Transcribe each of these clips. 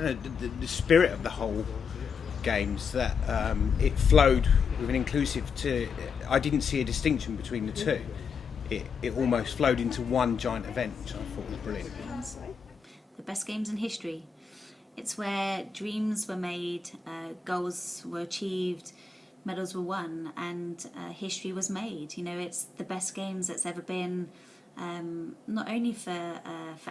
don't know, the spirit of the whole games, that it flowed with an inclusive to. I didn't see a distinction between the two. It almost flowed into one giant event, which I thought was brilliant. The best games in history. It's where dreams were made, goals were achieved, medals were won, and history was made. You know, it's the best games that's ever been, not only for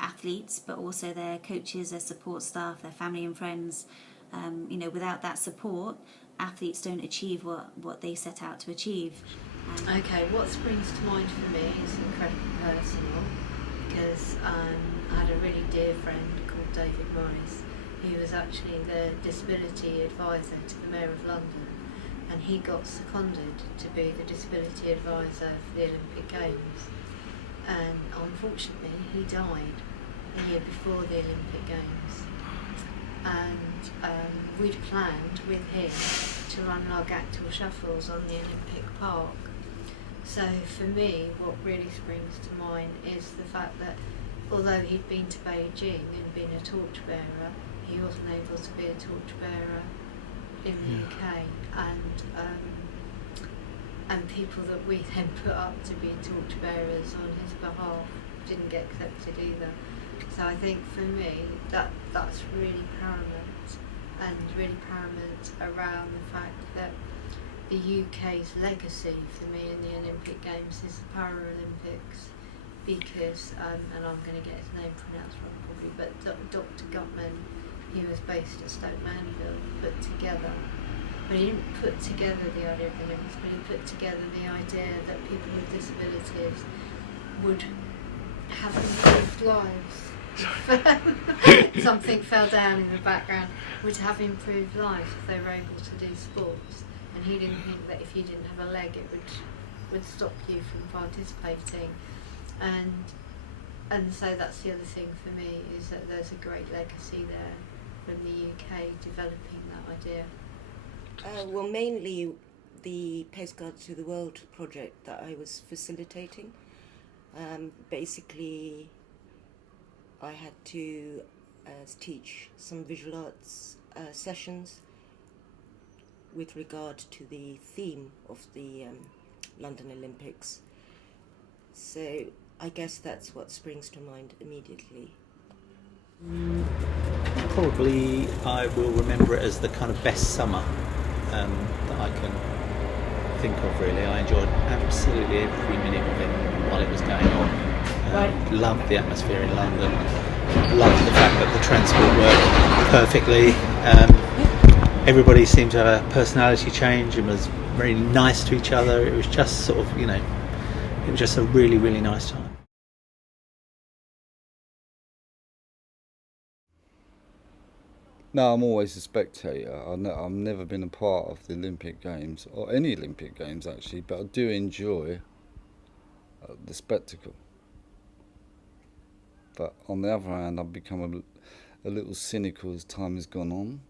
athletes, but also their coaches, their support staff, their family and friends. You know, without that support, athletes don't achieve what they set out to achieve. Okay, what springs to mind for me is incredibly personal, because I had a really dear friend called David Morris. He was actually the disability advisor to the Mayor of London, and he got seconded to be the disability advisor for the Olympic Games. And unfortunately, he died the year before the Olympic Games. And we'd planned with him to run Largactil shuffles on the Olympic Park. So for me, what really springs to mind is the fact that although he'd been to Beijing and been a torchbearer, he wasn't able to be a torchbearer in the UK, and people that we then put up to be torchbearers on his behalf didn't get accepted either. So I think for me that's really paramount, and really paramount around the fact that the UK's legacy for me in the Olympic Games is the Paralympics, because, and I'm going to get his name pronounced wrong probably, but Dr. Gutman, he was based at Stoke Mandeville, put together, but he didn't put together the idea of the Olympics, but he put together the idea that people with disabilities would have improved lives. Something fell down in the background, would have improved lives if they were able to do sports. And he didn't think that if you didn't have a leg it would stop you from participating. And so that's the other thing for me, is that there's a great legacy there from the UK developing that idea. Well, mainly the Postcard to the World project that I was facilitating. Basically, I had to teach some visual arts sessions with regard to the theme of the London Olympics. So I guess that's what springs to mind immediately. Probably I will remember it as the kind of best summer that I can think of, really. I enjoyed absolutely every minute of it while it was going on. Loved the atmosphere in London, loved the fact that the transport worked perfectly. Everybody seemed to have a personality change and was very nice to each other. It was just sort of, it was just a really, really nice time. No, I'm always a spectator. I've never been a part of the Olympic Games, or any Olympic Games actually, but I do enjoy the spectacle. But on the other hand, I've become a little cynical as time has gone on.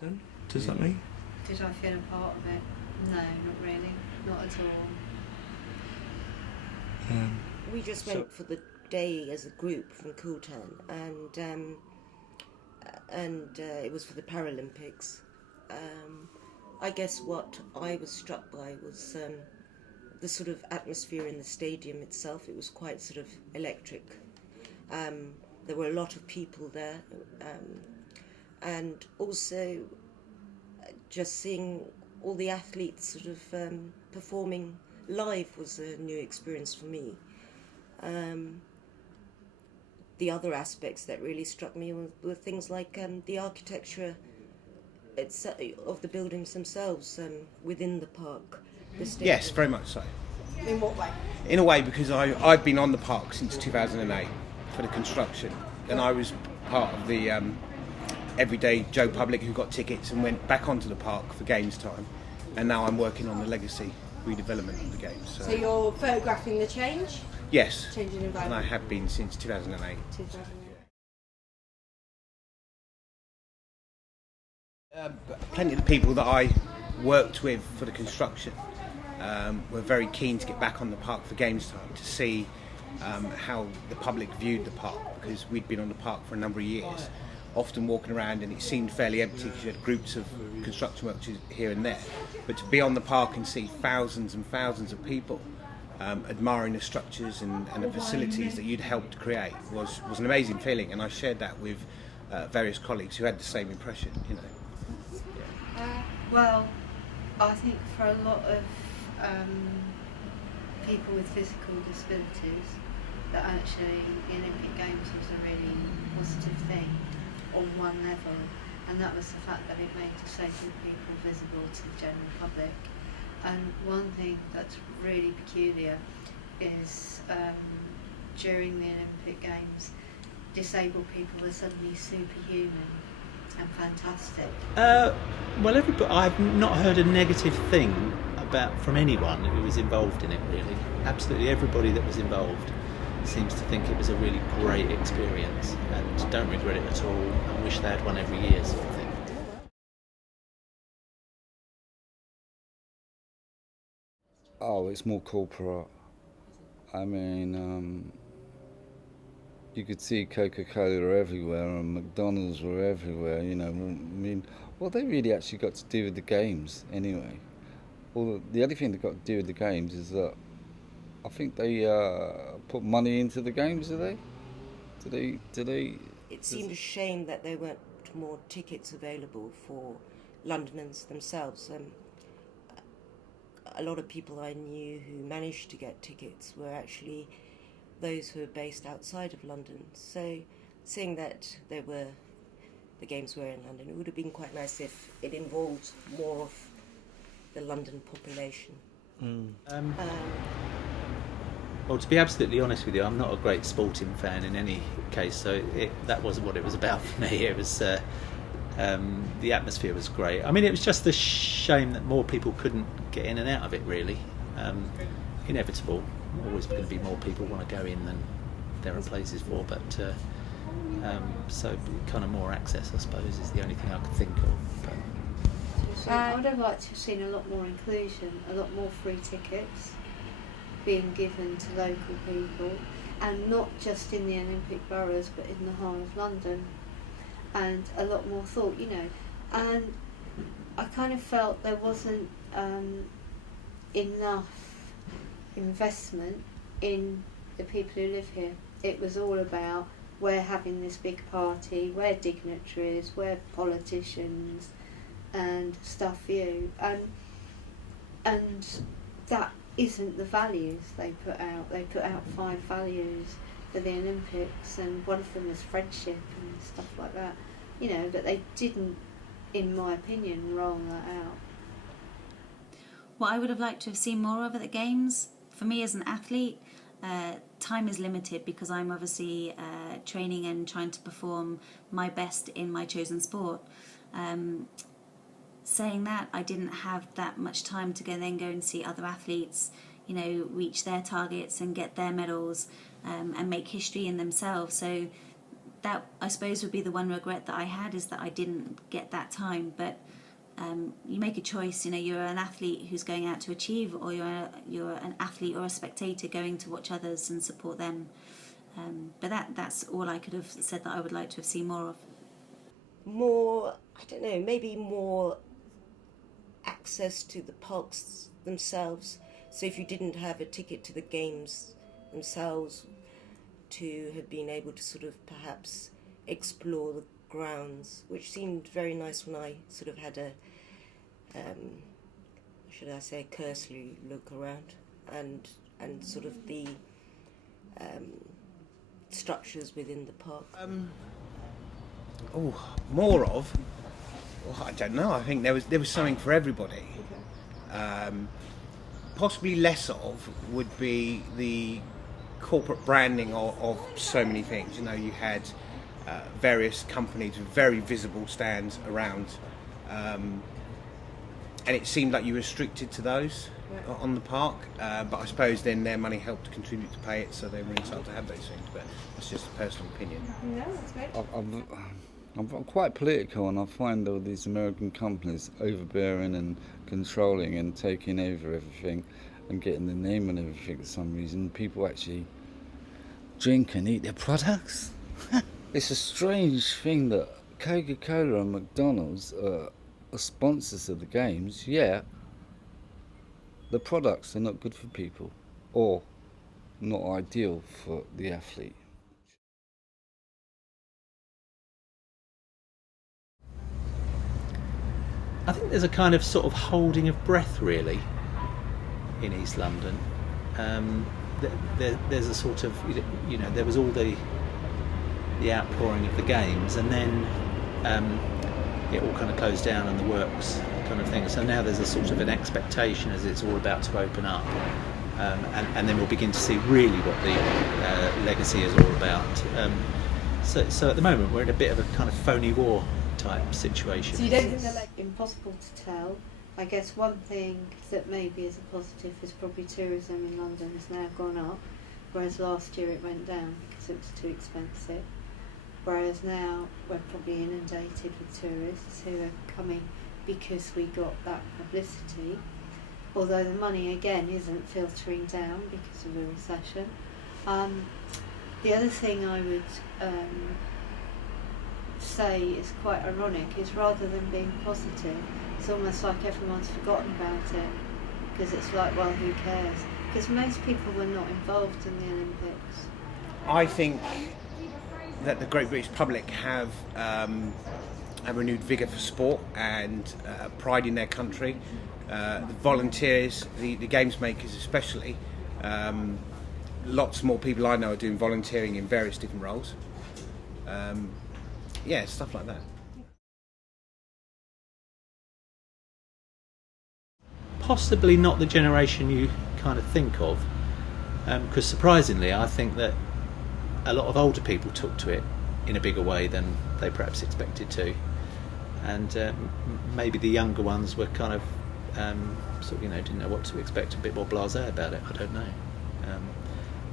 So, does that mean? Did I feel a part of it? No, not really, not at all. We just went for the day as a group from CoolTan, and it was for the Paralympics. I guess what I was struck by was the sort of atmosphere in the stadium itself. It was quite sort of electric. There were a lot of people there, and also just seeing all the athletes sort of performing live was a new experience for me. The other aspects that really struck me were things like the architecture of the buildings themselves within the park. Yes, very much so. In what way? In a way, because I've been on the park since 2008 for the construction, and I was part of the everyday Joe public who got tickets and went back onto the park for games time, and now I'm working on the legacy redevelopment of the games. So you're photographing the change? Yes, Changing environment. and I have been since 2008. Plenty of the people that I worked with for the construction were very keen to get back on the park for games time, to see how the public viewed the park, because we'd been on the park for a number of years. often walking around and it seemed fairly empty because you had groups of construction workers here and there. But to be on the park and see thousands and thousands of people admiring the structures and the facilities that you'd helped create was an amazing feeling, and I shared that with various colleagues who had the same impression, you know. Well, I think for a lot of people with physical disabilities, that actually the Olympic Games was a really positive thing on one level, and that was the fact that it made disabled people visible to the general public. And one thing that's really peculiar is during the Olympic Games, disabled people are suddenly superhuman and fantastic. Well, I've not heard a negative thing from anyone who was involved in it, really. Absolutely everybody that was involved seems to think it was a really great experience and don't regret it at all and wish they had one every year, sort of thing. Oh, it's more corporate. I mean, you could see Coca-Cola everywhere and McDonald's were everywhere, you know. I mean, what they really actually got to do with the games, anyway. The only thing they got to do with the games is that I think they put money into the games, do they? Do they? It seemed a shame that there weren't more tickets available for Londoners themselves. A lot of people I knew who managed to get tickets were actually those who were based outside of London. So, seeing that the games were in London, it would have been quite nice if it involved more of the London population. Well, to be absolutely honest with you, I'm not a great sporting fan in any case, so that wasn't what it was about for me. It was the atmosphere was great. I mean, it was just a shame that more people couldn't get in and out of it, really. Inevitable. Always going to be more people want to go in than there are places for, but so kind of more access, I suppose, is the only thing I could think of. But. So I would have liked to have seen a lot more inclusion, a lot more free tickets being given to local people, and not just in the Olympic boroughs but in the whole of London, and a lot more thought, you know. And I kind of felt there wasn't enough investment in the people who live here. It was all about, we're having this big party, we're dignitaries, we're politicians and stuff you, and that isn't the values they put out. They put out 5 values for the Olympics, and one of them was friendship and stuff like that, you know, but they didn't, in my opinion, roll that out. What I would have liked to have seen more of at the Games, for me as an athlete, time is limited because I'm obviously training and trying to perform my best in my chosen sport. Saying that, I didn't have that much time to go and see other athletes, you know, reach their targets and get their medals and make history in themselves. So that, I suppose, would be the one regret that I had, is that I didn't get that time. But you make a choice, you know, you're an athlete who's going out to achieve, or you're an athlete or a spectator going to watch others and support them. But that's all I could have said that I would like to have seen more of. More, I don't know, maybe more access to the parks themselves. So if you didn't have a ticket to the games themselves, to have been able to sort of perhaps explore the grounds, which seemed very nice when I sort of had a, should I say, a cursory look around, and sort of the structures within the park. More of? Well, I don't know. I think there was something for everybody. Possibly less of would be the corporate branding of so many things. You know, you had various companies with very visible stands around, and it seemed like you were restricted to those on the park. But I suppose then their money helped contribute to pay it, so they were entitled to have those things. But that's just a personal opinion. No, that's great. I'm quite political, and I find all these American companies overbearing and controlling and taking over everything and getting the name and everything for some reason. People actually drink and eat their products. It's a strange thing that Coca-Cola and McDonald's are sponsors of the games, yeah, the products are not good for people or not ideal for the athlete. I think there's a kind of sort of holding of breath really in East London. There's a sort of, you know, there was all the outpouring of the games, and then it all kind of closed down and the works kind of thing. So now there's a sort of an expectation as it's all about to open up, and then we'll begin to see really what the legacy is all about. So at the moment we're in a bit of a kind of phony war type situation. So you don't think they're like impossible to tell? I guess one thing that maybe is a positive is probably tourism in London has now gone up, whereas last year it went down because it was too expensive. Whereas now we're probably inundated with tourists who are coming because we got that publicity, although the money again isn't filtering down because of the recession. The other thing I would say is quite ironic is rather than being positive, it's almost like everyone's forgotten about it because it's like, well, who cares? Because most people were not involved in the Olympics. I think that the Great British public have a renewed vigour for sport and pride in their country. The volunteers, the games makers especially, lots more people I know are doing volunteering in various different roles. Yeah, stuff like that. Possibly not the generation you kind of think of, because surprisingly I think that a lot of older people took to it in a bigger way than they perhaps expected to, and maybe the younger ones were kind of sort of, you know, didn't know what to expect, a bit more blasé about it. I don't know,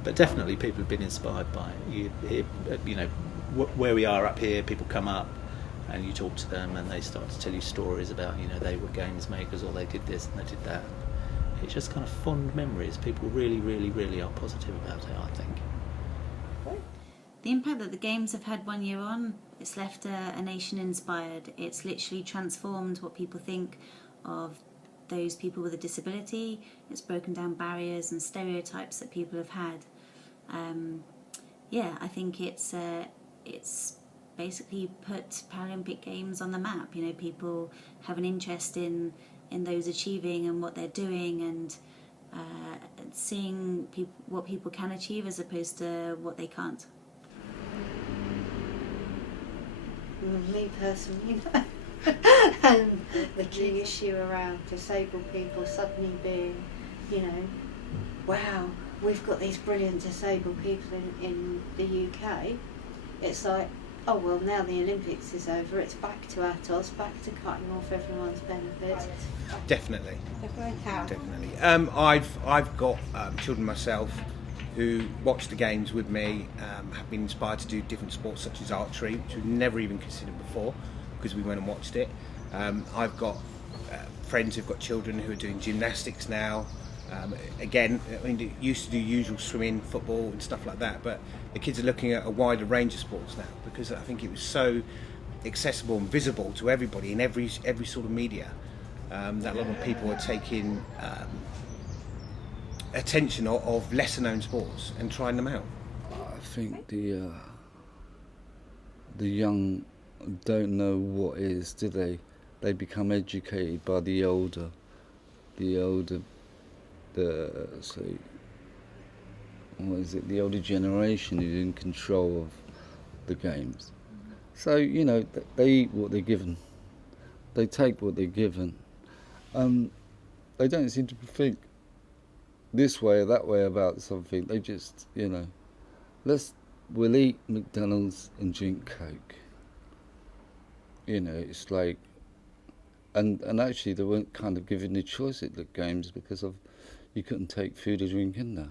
but definitely people have been inspired by it. You know, where we are up here, people come up and you talk to them and they start to tell you stories about, you know, they were games makers or they did this and they did that. It's just kind of fond memories. People really, really, really are positive about it, I think. The impact that the Games have had 1 year on, it's left a nation inspired. It's literally transformed what people think of those people with a disability. It's broken down barriers and stereotypes that people have had. Yeah, I think it's basically put Paralympic Games on the map. You know, people have an interest in those achieving and what they're doing, and seeing what people can achieve as opposed to what they can't. Me personally, and the key issue around disabled people suddenly being, you know, wow, we've got these brilliant disabled people in the UK. It's like, oh well, now the Olympics is over, it's back to ATOS, back to cutting off everyone's benefits. Definitely. How? Definitely. I've got children myself who watch the games with me, have been inspired to do different sports such as archery, which we've never even considered before because we went and watched it. I've got friends who've got children who are doing gymnastics now. Again, I mean, they used to do usual swimming, football and stuff like that, but the kids are looking at a wider range of sports now because I think it was so accessible and visible to everybody in every sort of media, that a lot of people are taking attention of lesser known sports and trying them out. I think the young don't know what is, do they? They become educated by the older generation who's in control of the games. So, you know, they eat what they're given. They take what they're given. They don't seem to think this way or that way about something. They just, you know, we'll eat McDonald's and drink Coke. You know, it's like, and actually they weren't kind of given the choice at the games because of you couldn't take food or drink in there.